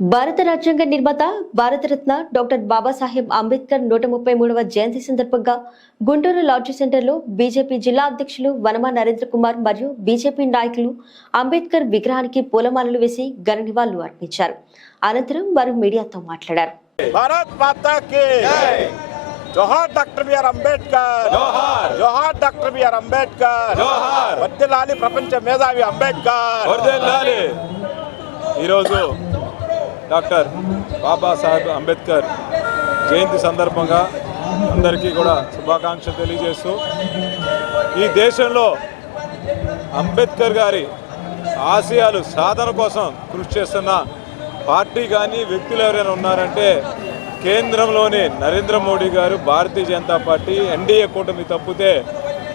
భారత రాజ్యాంగ నిర్మాత భారతరత్న డాక్టర్ బాబాసాహెబ్ అంబేద్కర్ నూట ముప్పై మూడవ జయంతి సందర్భంగా గుంటూరు లాడ్జీ సెంటర్లో బీజేపీ జిల్లా అధ్యక్షులు వనమా నరేంద్ర కుమార్ మరియు బీజేపీ నాయకులు అంబేద్కర్ విగ్రహానికి పూలమాలలు వేసి ఘన నివాళులు అర్పించారు. అనంతరం వారు మీడియాతో మాట్లాడారు. జోహార్ డాక్టర్ బిఆర్ అంబేద్కర్! జోహార్! Doctor BR Ambedkar! వర్దిలాలి ప్రపంచ మేధావి అంబేద్కర్! ఈరోజు డాక్టర్ బాబాసాహెబ్ అంబేద్కర్ జయంతి సందర్భంగా అందరికీ కూడా శుభాకాంక్షలు తెలియజేస్తూ ఈ దేశంలో అంబేద్కర్ గారి ఆశయాలు సాధన కోసం కృషి చేస్తున్న పార్టీ కానీ వ్యక్తులు ఎవరైనా ఉన్నారంటే కేంద్రంలోని నరేంద్ర మోడీ గారు భారతీయ జనతా పార్టీ ఎన్డీఏ కూటమి తప్పితే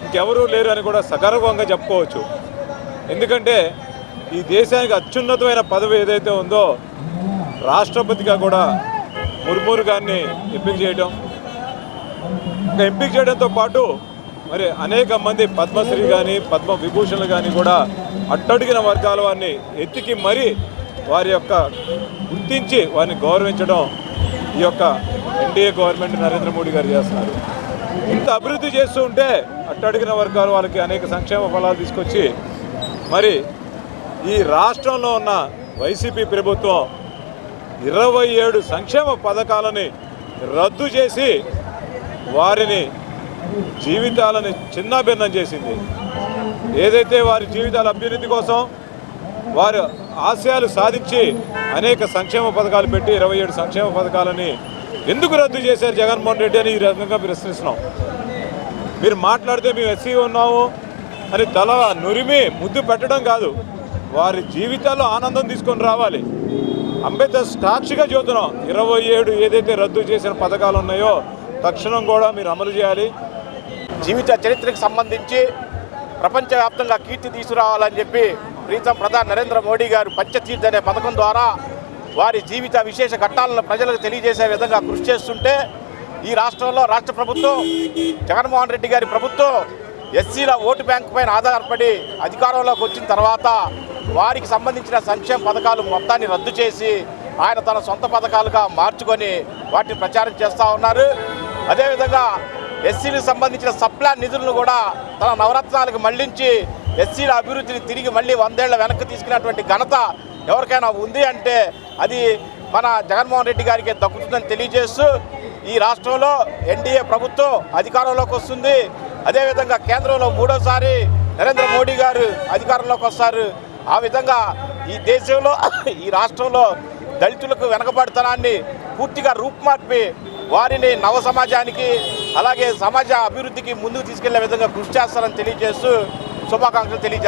ఇంకెవరూ లేరు అని కూడా సగర్వంగా చెప్పుకోవచ్చు. ఎందుకంటే ఈ దేశానికి అత్యున్నతమైన పదవి ఏదైతే ఉందో రాష్ట్రపతిగా కూడా ముర్మూరు గారిని ఎంపిక చేయడం ఇంకా ఎంపిక చేయడంతో పాటు మరి అనేక మంది పద్మశ్రీ కానీ పద్మ విభూషణలు కానీ కూడా అట్టడిగిన వర్గాల వారిని ఎత్తికి మరీ వారి యొక్క గుర్తించి వారిని గౌరవించడం ఈ యొక్క ఎన్డీఏ గవర్నమెంట్ నరేంద్ర మోడీ గారు చేస్తున్నారు. ఇంత అభివృద్ధి చేస్తూ ఉంటే అట్టడిగిన వర్గాల వాళ్ళకి అనేక సంక్షేమ ఫలాలు తీసుకొచ్చి మరి ఈ రాష్ట్రంలో ఉన్న వైసీపీ ప్రభుత్వం ఇరవై ఏడు సంక్షేమ పథకాలని రద్దు చేసి వారిని జీవితాలని చిన్నాభిన్నం చేసింది. ఏదైతే వారి జీవితాల అభ్యున్నతి కోసం వారి ఆశయాలు సాధించి అనేక సంక్షేమ పథకాలు పెట్టి ఇరవై ఏడు సంక్షేమ పథకాలని ఎందుకు రద్దు చేశారు జగన్మోహన్ రెడ్డి అని ఈ రకంగా ప్రశ్నిస్తున్నాం. మీరు మాట్లాడితే మేము ఎస్సీ ఉన్నాము అని తల నురిమి ముద్దు పెట్టడం కాదు. వారి జీవితాల్లో ఆనందం తీసుకొని రావాలి. అంబేద్కర్ సాక్షిగా చెబుతున్నాం. ఇరవై ఏడు ఏదైతే రద్దు చేసిన పథకాలు ఉన్నాయో తక్షణం కూడా మీరు అమలు చేయాలి. జీవిత చరిత్రకు సంబంధించి ప్రపంచవ్యాప్తంగా కీర్తి తీసుకురావాలని చెప్పి ప్రీతం ప్రధాని నరేంద్ర మోడీ గారు పంచతీర్థ అనే పథకం ద్వారా వారి జీవిత విశేష ఘట్టాలను ప్రజలకు తెలియజేసే విధంగా కృషి చేస్తుంటే ఈ రాష్ట్రంలో రాష్ట్ర ప్రభుత్వం జగన్మోహన్ రెడ్డి గారి ప్రభుత్వం ఎస్సీల ఓటు బ్యాంకు పైన ఆధారపడి అధికారంలోకి వచ్చిన తర్వాత వారికి సంబంధించిన సంక్షేమ పథకాలు మొత్తాన్ని రద్దు చేసి ఆయన తన సొంత పథకాలుగా మార్చుకొని వాటిని ప్రచారం చేస్తూ ఉన్నారు. అదేవిధంగా ఎస్సీలకు సంబంధించిన సప్లాన్ నిధులను కూడా తన నవరత్నాలకు మళ్ళించి ఎస్సీల అభివృద్ధిని తిరిగి మళ్ళీ వందేళ్ళ వెనక్కి తీసుకున్నటువంటి ఘనత ఎవరికైనా ఉంది అంటే అది మన జగన్మోహన్ రెడ్డి గారికి దక్కుతుందని తెలియజేస్తూ ఈ రాష్ట్రంలో ఎన్డీఏ ప్రభుత్వం అధికారంలోకి వస్తుంది. అదేవిధంగా కేంద్రంలో మూడోసారి నరేంద్ర మోడీ గారు అధికారంలోకి వస్తారు. ఆ విధంగా ఈ దేశంలో ఈ రాష్ట్రంలో దళితులకు వెనకబడతనాన్ని పూర్తిగా రూపుమార్పి వారిని నవ సమాజానికి అలాగే సమాజ అభివృద్ధికి ముందుకు తీసుకెళ్ళే విధంగా కృషి చేస్తారని తెలియజేస్తూ శుభాకాంక్షలు తెలియజేస్తారు